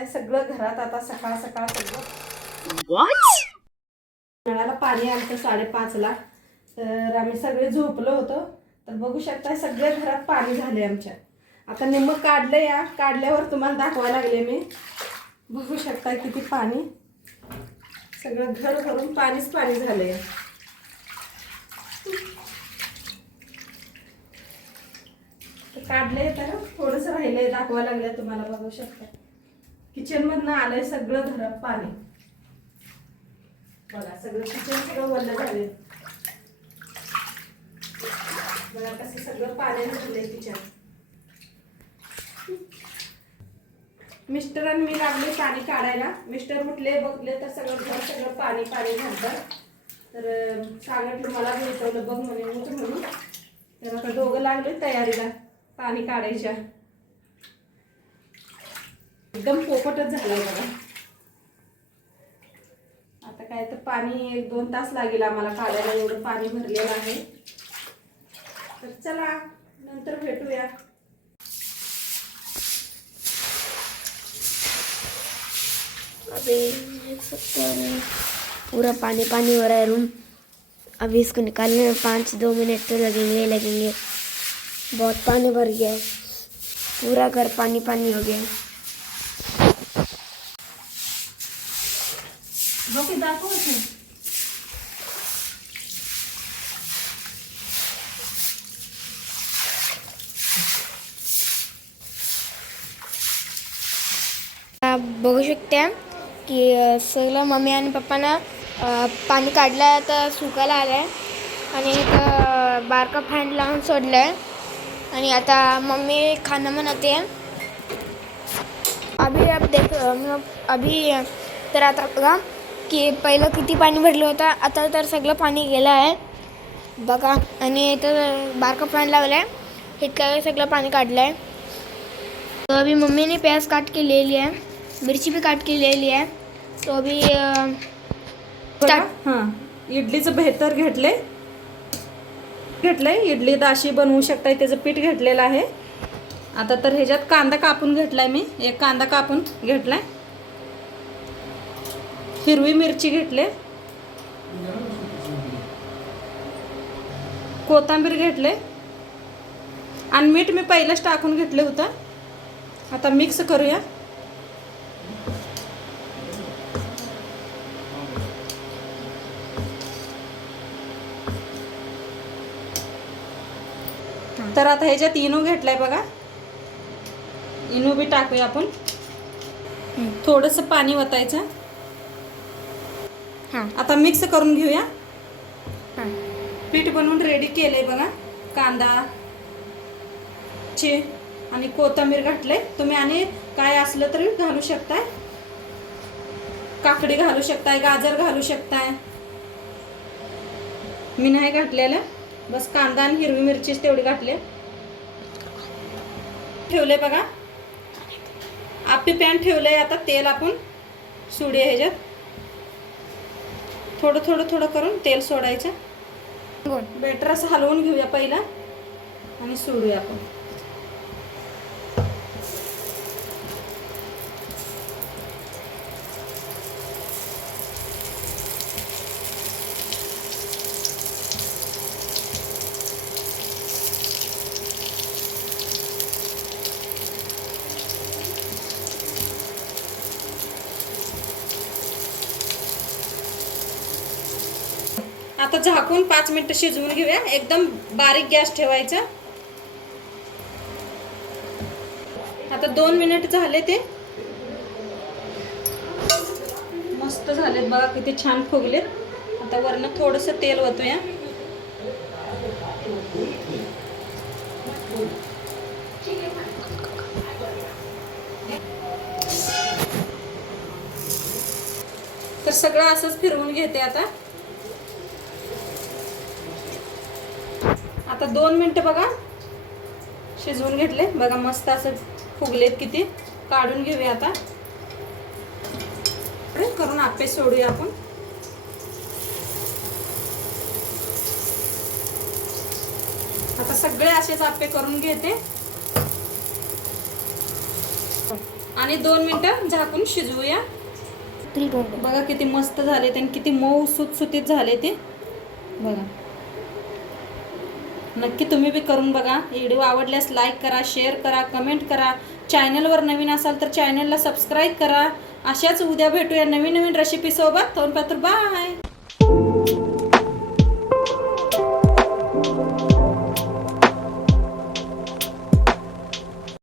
शकताय सगळं घरात आता सकाळ सकाळ सगळं? नळाला पाणी आलं साडेपाचला तर आम्ही सगळे झोपलो होतो. तर बघू शकताय सगळ्या घरात पाणी झाले आमच्या. आता निम्म काढलं या. काढल्यावर तुम्हाला दाखवायला लागले मी. बघू शकताय किती पाणी. सगळं घर भरून पाणीच पाणी झालंय. काढलंय तर थोडंच राहिलंय दाखवायला लागलं तुम्हाला बघू शकता किचन मधनं आलंय सगळं घरात पाणी. बघा सगळं किचन सगळं वल्ल झाले बघा कसं सगळं पाण्याने भरलंय किचन. मिस्टरांनी मी लागले पाणी काढायला. मिस्टर उठले बघले तर सगळं घर सगळं पाणी पाणी घालतात तर सांगितलं मला भेटवलं बघ म्हणे म्हणून. तर आता दोघं लागले तयारीला पाणी काढायच्या. एकदम पोपटच झाला बघा. आता काय तर पाणी एक दोन तास लागेल आम्हाला काढायला एवढं पाणी भरलेलं आहे. तर चला नंतर भेटूया. पूरा पानी पानी हो रहा है रूम अभी इसको निकालने में पाँच दो मिनट तो लगेंगे लगेंगे. बहुत पानी भर गया है. पूरा घर पानी पानी हो गया है. बघ दाखव असं. बघू शकते की सगळं मम्मी आणि पप्पांना पाणी काढलं आहे तर सुकायला आलं आहे आणि एक बारका फॅन लावून सोडलं आहे आणि आता मम्मी खाणं म्हणते. अभी आप देख मग अभी तर आता बघा की पहिलं किती पाणी भरलं होतं आता तर सगळं पाणी गेलं आहे. बघा आणि इथं बारका फॅन लावलं आहे इतकं सगळं पाणी काढलं आहे तो अभी मम्मी ने प्याज काट के ले लिया है मिर्ची भी काट के ले लिया है तो अभी हा इडलीचं बेहतर घेतले घेतलंय इडली दाशी बनवू शकताय त्याचं पीठ घेतलेलं आहे. आता तर ह्याच्यात कांदा कापून घेतलाय मी. एक कांदा कापून घेतलाय. हिरवी मिरची घेतले. कोथांबीर घेतले. आणि मीठ मी पहिलंच टाकून घेतलं होतं. आता मिक्स करूया. तर आता ह्याच्यात इनो घेतलाय बघा. इनो बी टाकूया आपण. थोडंसं पाणी वतायचं. हां. आता मिक्स करून घेऊया. हां. पीठ बनवून रेडी केलंय बघा. कांदा चे आणि कोथिंबीर घातले तुम्ही आणि काय असलं तरी घालू शकताय. काकडी घालू शकताय गाजर घालू शकताय. मी नाही घातलेलं. बस कांदा आणि हिरवी मिरचीच तेवढी घातली. ठेवले बघा. आपली पॅन ठेवलंय. आता तेल आपण सोडूया ह्याच्यात. थोडं थोडं थोडं करून तेल सोडायचं. बेटर असं हलवून घेऊया पहिला. आणि सोडूया आपण. आता झाकून पाच मिनटं शिजवून घेऊया. एकदम बारीक गॅस ठेवायचा. आता दोन मिनिट झाले ते. मस्त झालेत बघा किती छान फुगलेत. आता वरनं थोडस तेल वतूया तर सगळं असंच फिरवून घेते आता. आता दोन मिनटं बघा. शिजवून घेतले. बघा मस्त असं फुगलेत किती. काढून घेऊया आता. करून आपे सोडूया आपण. आता सगळे असेच आपे करून घेते. आणि दोन मिनटं झाकून शिजवूया. बघा किती मस्त झाले ते आणि किती मऊ सुटसुटीत झाले ते. बघा. नक्की तुम्ही बी करून बघा. व्हिडिओ आवडल्यास लाईक करा शेअर करा कमेंट करा. चॅनलवर नवीन असाल तर चॅनलला सबस्क्राईब करा. अशाच उद्या भेटूया नवीन नवीन रेसिपीसोबत तोंडपात्र बाय